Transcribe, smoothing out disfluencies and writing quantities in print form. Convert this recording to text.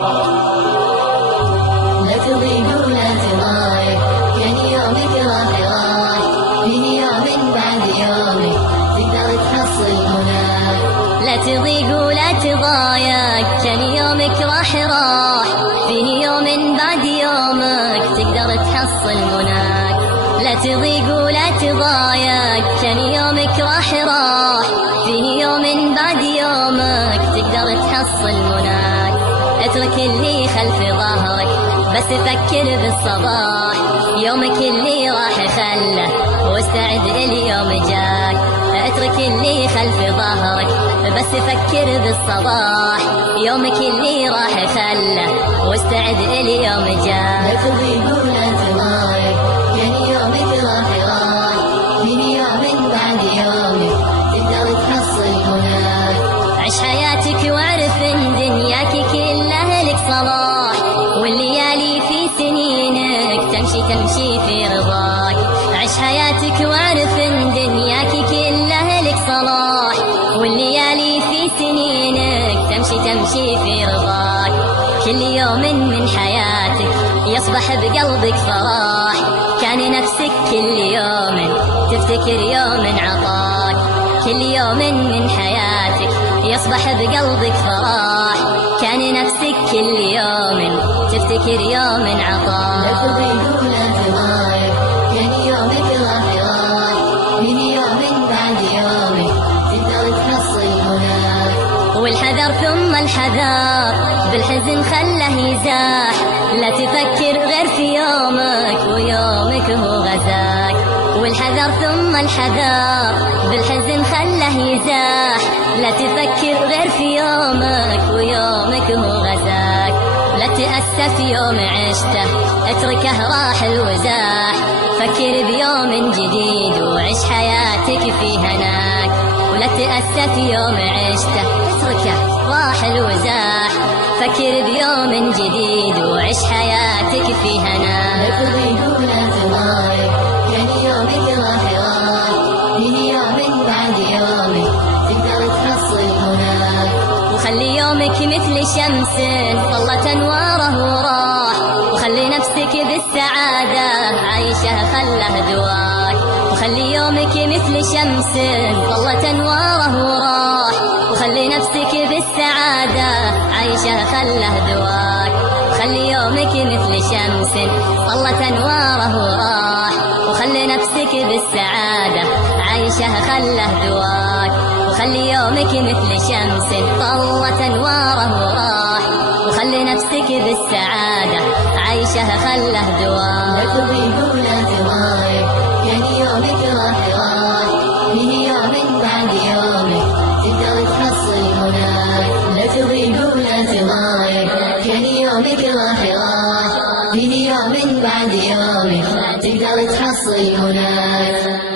لا تضيق ولا تضايق، كان يومك راح فيه يوم بعد يومك تقدر تحصل مناك. لا تضيق ولا تضايق، كان يومك راح فيه يوم بعد يومك تقدر تحصل مناك. لا تضيق ولا تضايق، كان يومك راح فيه يوم بعد يومك تقدر تحصل مناك. اترك اللي خلف ظهرك بس فكر بالصباح، يومك اللي راح خله واستعد اليوم جاك. اترك اللي خلف ظهرك بس فكر بالصباح، يومك اللي راح خله واستعد اليوم جاك. لا تضيق ولا تضايق، كان يومك راح فيه يوم بعد يومك تقدر تحصل مناك. عيش حياتك واعرف ان دنياك كلها لك صلاح، والليالي في سنينك تمشي في رضاك. عيش حياتك واعرف ان دنياك كلها لك صلاح، والليالي في سنينك تمشي في رضاك. كل يوم من حياتك يصبح بقلبك فرح، كان نفسك كل يوم تفتكر يوم عطاك. كل يوم من حياتك يصبح بقلبك فرح، كان نفسك كل يوم تفتكر يوم عطاك. لا تضيق ولا تضايق، كان يومك راح فيه يوم بعد يومك تقدر تحصل مناك. والحذر ثم الحذر بالحزن خله يزاح، لا تفكر غير في يومك ويومك هو غزاك. والحذر ثم الحذر بالحزن خله يزاح، لا تفكر غير في يومك ويومك هو غزاك. لا تأسف يوم عشته اتركه راح الوزاح، فكر بيوم جديد وعيش حياتك في هناك. ولا تأسف يوم عشته اتركه راح الوزاح، فكر بيوم جديد وعيش حياتك في هناك. لا تضيق ولا تضايق، كان يومك راح فيه يوم بعد يومك تقدر تحصل مناك. وخلي يومك مثل شمس طلت انواره وراح، وخلي نفسك بالسعادة عايشة خله دواك. وخلي يومك مثل شمس طلت انواره وراح، وخلي نفسك بالسعادة عايشة خله دواك. وخلي يومك مثل شمس طلت انواره وراح، وخلي نفسك بالسعادة عايشة خله دواك. وخلي يومك مثل شمس طلت انواره وراح، وخلي نفسك بالسعادة عايشة خله دواك. لا تضيق ولا تضايق، كان يومك راح فيه يوم بعد يومك تقدر تحصل مناك. لا تضيق ولا تضايق، كان يومك راح فيه يوم بعد يومك تقدر تحصل مناك.